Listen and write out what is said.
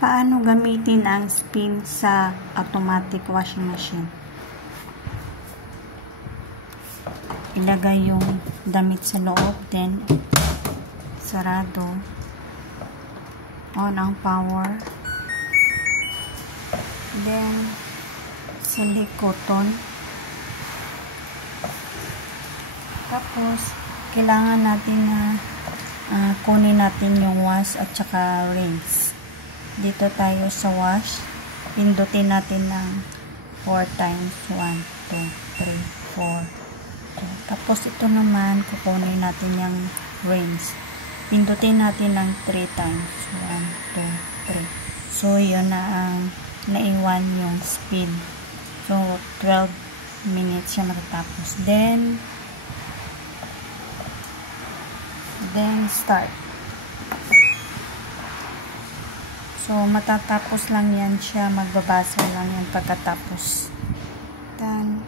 Paano gamitin ang spin sa automatic washing machine? Ilagay yung damit sa loob, then sarado. On ang power. Then select cotton. Tapos kailangan natin na kunin natin yung wash at saka rinse. Dito tayo sa wash, pindutin natin ng 4 times. 1, 2, 3, 4. Tapos ito naman, kukunin natin yung rinse. Pindutin natin ng 3 times. 1, 2, 3. So, yun na ang naiwan yung spin. So, 12 minutes siya matatapos. Then start. So, matatapos lang yan siya. Magbabasa lang yan pagkatapos. Then,